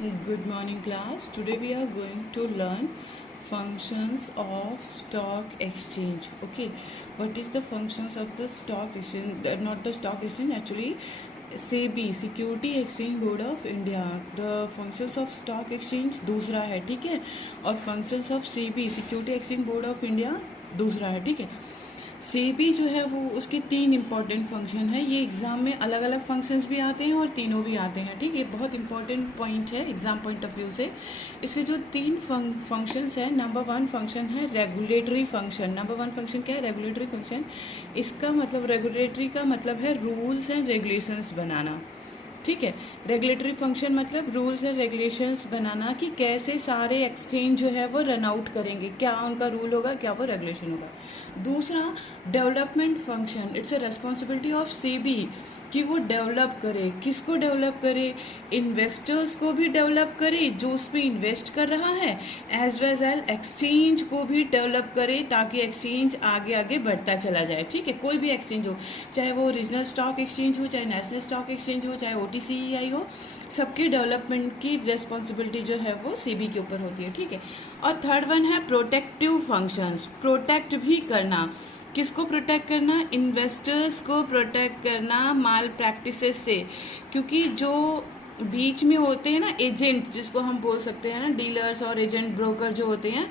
Good morning, class. Today we are going to learn functions of stock exchange. Okay, what is the functions of the stock exchange? Not the stock exchange, actually. SEBI, Security Exchange Board of India. The functions of stock exchange दूसरा है, ठीक है, और functions of SEBI, Security Exchange Board of India दूसरा है, ठीक है. सेबी जो है वो उसके 3 इम्पॉर्टेंट फंक्शन है. ये एग्ज़ाम में अलग अलग फंक्शंस भी आते हैं और तीनों भी आते हैं, ठीक है. बहुत इंपॉर्टेंट पॉइंट है एग्ज़ाम पॉइंट ऑफ व्यू से. इसके जो 3 फंक्शंस हैं, नंबर 1 फंक्शन है रेगुलेटरी फंक्शन. नंबर 1 फंक्शन क्या है? Regulatory function. इसका मतलब रेगुलेटरी का मतलब है रूल्स एंड रेगुलेशंस बनाना, ठीक है. रेगुलेटरी फंक्शन मतलब रूल्स एंड रेगुलेशंस बनाना कि कैसे सारे एक्सचेंज जो है वो रन आउट करेंगे, क्या उनका रूल होगा, क्या वो रेगुलेशन होगा. दूसरा development function. It's a responsibility of SEBI कि वो डेवलप करे. किसको डेवलप करे? इन्वेस्टर्स को भी डेवलप करे जो उसमें इन्वेस्ट कर रहा है, एज वेल एज एक्सचेंज को भी डेवलप करे ताकि एक्सचेंज आगे आगे बढ़ता चला जाए, ठीक है. कोई भी एक्सचेंज हो, चाहे वो रीजनल स्टॉक एक्सचेंज हो, चाहे नेशनल स्टॉक एक्सचेंज हो, चाहे OTCEI हो, सबकी डेवलपमेंट की रिस्पॉन्सिबिलिटी जो है वो सेबी के ऊपर होती है, ठीक है. और थर्ड वन है प्रोटेक्टिव फंक्शंस. प्रोटेक्ट भी करना. किसको प्रोटेक्ट करना? इन्वेस्टर्स को प्रोटेक्ट करना माल प्रैक्टिसेस से. क्योंकि जो बीच में होते हैं ना एजेंट, जिसको हम बोल सकते हैं ना डीलर्स और एजेंट ब्रोकर जो होते हैं,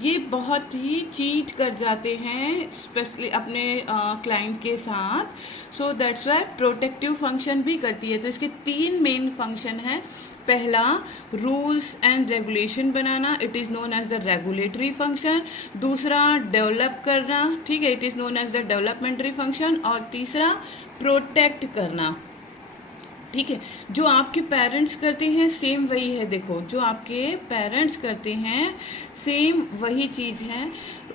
ये बहुत ही चीट कर जाते हैं स्पेशली अपने क्लाइंट के साथ. So that's why protective function भी करती है. तो इसके 3 मेन फंक्शन हैं. पहला रूल्स एंड रेगुलेशन बनाना, it is known as the regulatory function. दूसरा डेवलप करना, ठीक है, it is known as the developmentary function. और तीसरा प्रोटेक्ट करना, ठीक है. जो आपके पेरेंट्स करते हैं सेम वही है. देखो, जो आपके पेरेंट्स करते हैं सेम वही चीज़ है.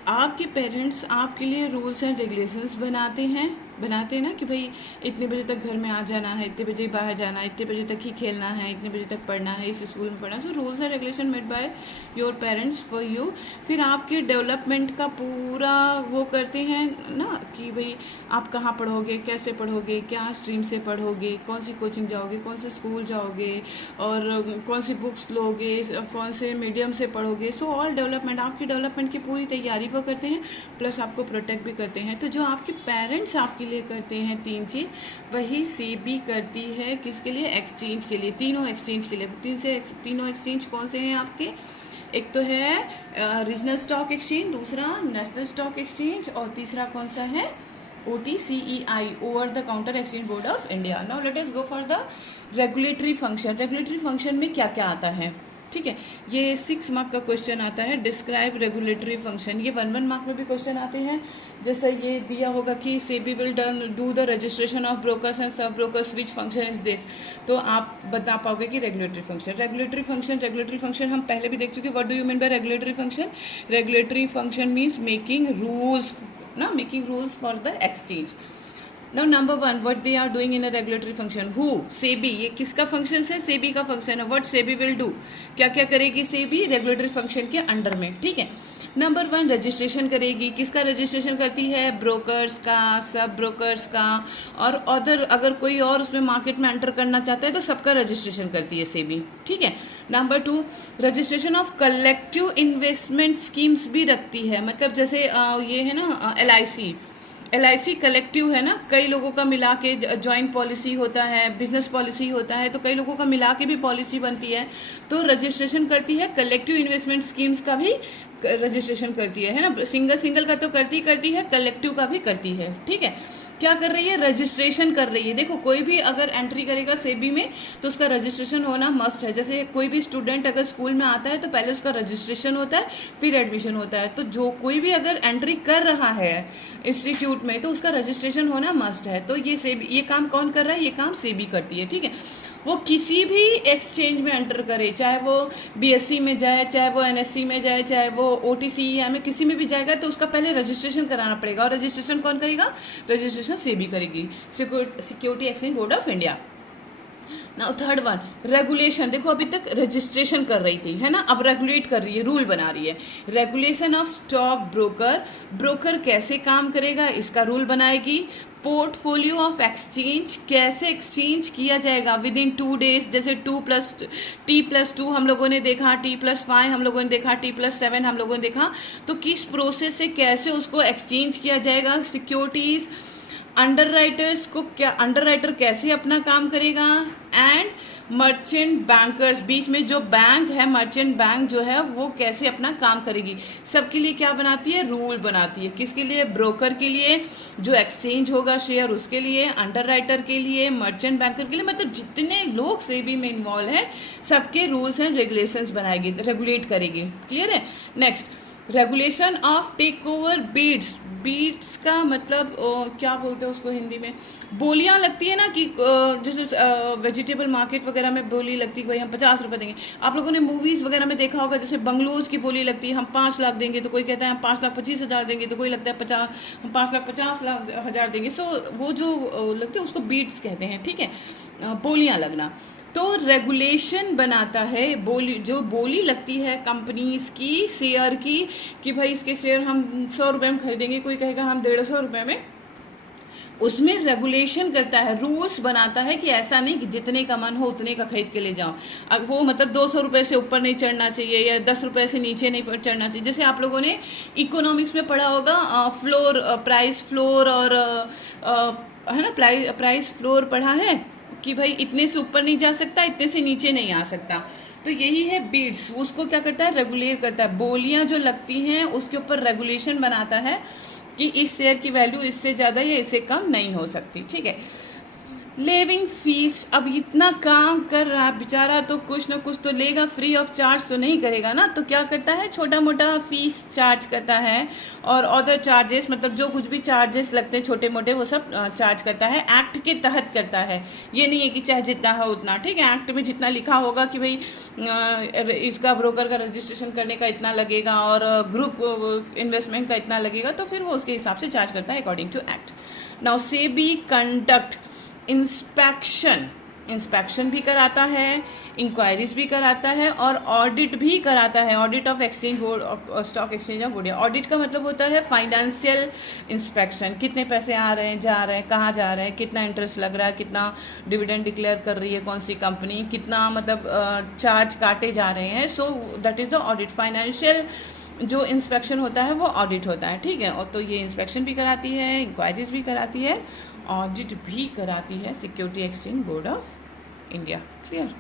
आपके पेरेंट्स आपके लिए रूल्स एंड रेगुलेशंस बनाते हैं ना कि भाई इतने बजे तक घर में आ जाना है, इतने बजे बाहर जाना है, इतने बजे तक ही खेलना है, इतने बजे तक पढ़ना है, इस स्कूल में पढ़ना है. So rules and regulation made by your parents for you. फिर आपके डेवलपमेंट का पूरा वो करते हैं ना कि भाई आप कहाँ पढ़ोगे, कैसे पढ़ोगे, क्या स्ट्रीम से पढ़ोगे, कौन सी कोचिंग जाओगे, कौन से स्कूल जाओगे, और कौन सी बुक्स लोगे, कौन से मीडियम से पढ़ोगे. सो ऑल डेवलपमेंट, आपकी डेवलपमेंट की पूरी तैयारी वो करते हैं, प्लस आपको प्रोटेक्ट भी करते हैं. तो जो आपके पेरेंट्स आपके लिए करते हैं 3 चीज़, वही सेबी करती है किसके लिए? एक्सचेंज के लिए. तीनों एक्सचेंज के लिए. तीनों एक्सचेंज कौन से हैं आपके? एक तो है रीजनल स्टॉक एक्सचेंज, दूसरा नेशनल स्टॉक एक्सचेंज, और तीसरा कौन सा है? OTCEI, over the counter exchange board of India. Now let us go for the regulatory function. Regulatory function में क्या क्या आता है, ठीक है. ये 6 मार्क का क्वेश्चन आता है. Describe regulatory function. ये 1 मार्क में भी क्वेश्चन आते हैं. जैसे ये दिया होगा कि SEBI will do the registration of brokers and sub brokers which function is this. तो आप बता पाओगे कि रेगुलेटरी फंक्शन हम पहले भी देख चुके. What do you mean by regulatory function? Regulatory function means making rules, ना, making rules for the exchange. Now number 1, what they are doing in a regulatory function? Who? SEBI. ये किसका function है? SEBI का function है. What SEBI will do? क्या क्या करेगी SEBI regulatory function के अंडर में, ठीक है. नंबर 1 रजिस्ट्रेशन करेगी. किसका रजिस्ट्रेशन करती है? ब्रोकर्स का, सब ब्रोकर्स का, और अदर अगर कोई और उसमें मार्केट में एंटर करना चाहता है तो सबका रजिस्ट्रेशन करती है SEBI, ठीक है. Number 2 registration of collective investment schemes भी रखती है. मतलब जैसे ये है ना LIC कलेक्टिव है ना, कई लोगों का मिला के जॉइंट पॉलिसी होता है, बिजनेस पॉलिसी होता है, तो कई लोगों का मिला के भी पॉलिसी बनती है. तो रजिस्ट्रेशन करती है. कलेक्टिव इन्वेस्टमेंट स्कीम्स का भी रजिस्ट्रेशन करती है ना. सिंगल का तो करती है, कलेक्टिव का भी करती है, ठीक है. क्या कर रही है? रजिस्ट्रेशन कर रही है. देखो, कोई भी अगर एंट्री करेगा सेबी में तो उसका रजिस्ट्रेशन होना मस्ट है. जैसे कोई भी स्टूडेंट अगर स्कूल में आता है तो पहले उसका रजिस्ट्रेशन होता है, फिर एडमिशन होता है. तो जो कोई भी अगर एंट्री कर रहा है इंस्टीट्यूट में तो उसका रजिस्ट्रेशन होना मस्ट है. तो ये सेबी, ये काम कौन कर रहा है? ये काम सेबी करती है, ठीक है. वो किसी भी एक्सचेंज में एंटर करे, चाहे वो BSE में जाए, चाहे वो NSE में जाए, चाहे वो OTCEI में, किसी में भी जाएगा तो उसका पहले रजिस्ट्रेशन कराना पड़ेगा. और रजिस्ट्रेशन कौन करेगा? रजिस्ट्रेशन सेबी करेगी, security exchange board of India. Now third one regulation. देखो, अभी तक रजिस्ट्रेशन कर रही थी, है ना, अब रेगुलेट कर रही है, रूल बना रही है. Regulation of stock broker. Broker कैसे काम करेगा इसका रूल बनाएगी. पोर्टफोलियो ऑफ एक्सचेंज, कैसे एक्सचेंज किया जाएगा विद इन 2 days, जैसे T+2 हम लोगों ने देखा, T+5 हम लोगों ने देखा, T+7 हम लोगों ने देखा। तो किस प्रोसेस से कैसे उसको एक्सचेंज किया जाएगा सिक्योरिटीज़, अंडरराइटर्स को क्या, अंडरराइटर कैसे अपना काम करेगा, एंड मर्चेंट बैंकर्स, बीच में जो बैंक है मर्चेंट बैंक जो है वो कैसे अपना काम करेगी। सबके लिए क्या बनाती है, रूल बनाती है। किसके लिए, ब्रोकर के लिए, जो एक्सचेंज होगा शेयर उसके लिए, अंडरराइटर के लिए, मर्चेंट बैंकर के लिए, मतलब जितने लोग सेबी में इन्वॉल्व हैं सबके रूल्स एंड रेगुलेशंस बनाएगी, रेगुलेट करेगी। क्लियर है। Next, regulation of takeover bids. Bids का मतलब क्या बोलते हैं उसको हिंदी में, बोलियां लगती है ना कि जैसे वेजिटेबल मार्केट वगैरह में बोली लगती है भाई हम 50 रुपये देंगे। आप लोगों ने मूवीज़ वगैरह में देखा होगा, जैसे बंगलोज की बोली लगती है हम 5 लाख देंगे, तो कोई कहता है हम 5,25,000 देंगे, तो कोई लगता है हम 5,50,000 देंगे। सो वो जो लगते हैं उसको बीड्स कहते हैं। ठीक है, बोलियां लगना। तो रेगुलेशन बनाता है, बोली जो बोली लगती है कंपनीज की शेयर की, कि भाई इसके शेयर हम 100 रुपये में खरीदेंगे, कोई कहेगा हम 150 रुपये में, उसमें रेगुलेशन करता है, रूल्स बनाता है कि ऐसा नहीं कि जितने का मन हो उतने का खरीद के ले जाओ। अब वो मतलब 200 रुपये से ऊपर नहीं चढ़ना चाहिए या 10 रुपये से नीचे नहीं चढ़ना चाहिए। जैसे आप लोगों ने इकोनॉमिक्स में पढ़ा होगा, फ्लोर, प्राइस फ्लोर, और है ना, प्राइस फ्लोर पढ़ा है कि भाई इतने से ऊपर नहीं जा सकता, इतने से नीचे नहीं आ सकता। तो यही है बीड्स, उसको क्या करता है, रेगुलेट करता है। बोलियां जो लगती हैं उसके ऊपर रेगुलेशन बनाता है कि इस शेयर की वैल्यू इससे ज़्यादा या इससे कम नहीं हो सकती। ठीक है। लिविंग फीस, अब इतना काम कर रहा है बेचारा तो कुछ ना कुछ तो लेगा, फ्री ऑफ चार्ज तो नहीं करेगा ना, तो क्या करता है, छोटा मोटा फीस चार्ज करता है। और अदर चार्जेस, मतलब जो कुछ भी चार्जेस लगते हैं छोटे मोटे वो सब चार्ज करता है, एक्ट के तहत करता है। ये नहीं है कि चाहे जितना हो उतना। ठीक है, एक्ट में जितना लिखा होगा कि भाई इसका ब्रोकर का रजिस्ट्रेशन करने का इतना लगेगा और ग्रुप इन्वेस्टमेंट का इतना लगेगा, तो फिर वो उसके हिसाब से चार्ज करता है according to act. Now SEBI conduct inspection भी कराता है, इंक्वायरीज भी कराता है और ऑडिट भी कराता है। Audit of exchange board, stock exchange of board. Audit का मतलब होता है फाइनेंशियल इंस्पेक्शन, कितने पैसे आ रहे हैं, जा रहे हैं, कहाँ जा रहे हैं, कितना इंटरेस्ट लग रहा है, कितना डिविडेंड डिक्लेयर कर रही है कौन सी कंपनी, कितना मतलब चार्ज काटे जा रहे हैं। So that is the audit. Financial जो इंस्पेक्शन होता है वो ऑडिट होता है। ठीक है, और तो ये इंस्पेक्शन भी कराती है, इंक्वायरीज भी कराती है, ऑडिट भी कराती है security exchange board of India. Clear.